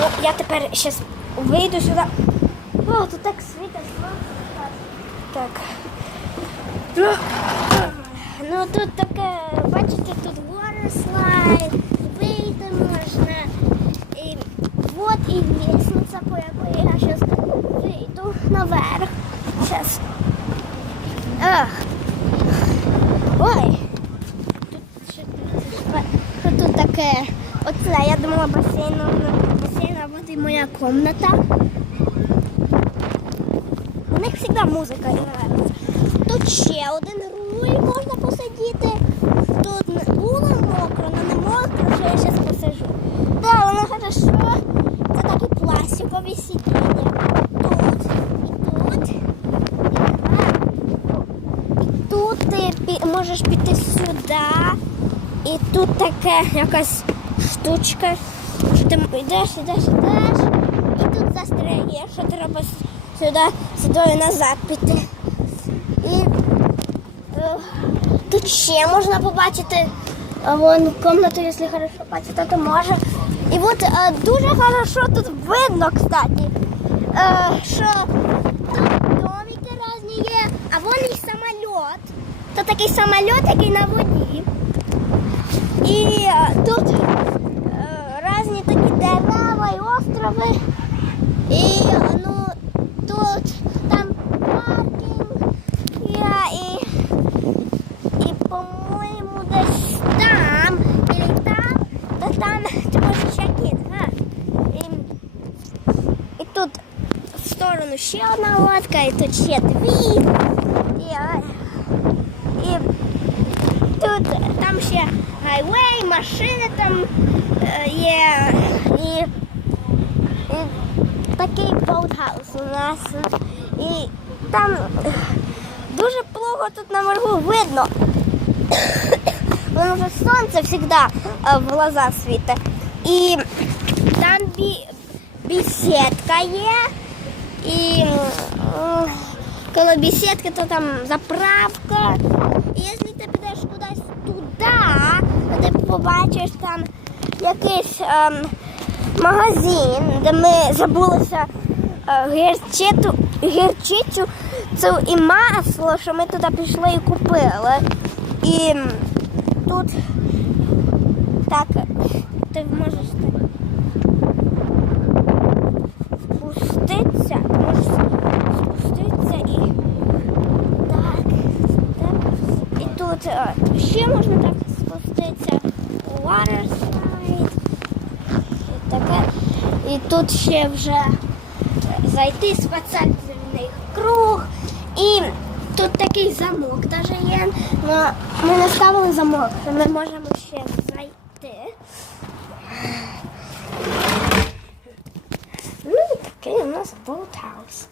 Ну, я тепер зараз вийду сюди. О, тут так світить. Так. Ну тут таке, бачите, тут water slide, вийти можна. І вот і лестниця, по якій я зараз вийду наверх. Зараз. Ой. Тут таке, оце, я думала, басейн, а вот і моя кімната. У них завжди музика грає. Тут ще один руль можна посидіти. Тут було мокро, але не мокро, що я зараз посиджу. Так, воно хорошо. Це такі пластикові сидіння. Тут, і тут. І тут ти можеш піти сюди. І тут така якась штучка, що ти йдеш, і тут застряєш, що треба сюди назад піти. І тут ще можна побачити, вон кімнату, якщо хорошо бачити, то може. І от дуже хорошо тут видно, кстати, що тут домики різні є, а вон і самоліт. Це такий самоліт, який на воді. І тут різні такі дерева і острови. І ну, тут там паркінг є і по-моєму, десь там, або там, то там ти можеш якіт. І тут в сторону ще одна лодка, і тут ще дві. І тут там ще хайвей, машини там є. І такий боутхаус у нас. І там дуже плохо тут наверху видно. Воно вже сонце завжди в глаза світить. І там бесідка є. І коли бесідки, то там заправка. І якщо ти підеш кудись туди, то ти побачиш там якийсь магазин, де ми забулися гірчицю і масло, що ми туди пішли і купили. І тут так, ти можеш спуститися, і так, і тут ще можна так спуститися, water slide, і таке. І тут ще вже зайти, спеціальний круг. І тут такий замок навіть є. Ми не ставили замок, що ми можемо ще зайти. Ну, такий у нас boathouse.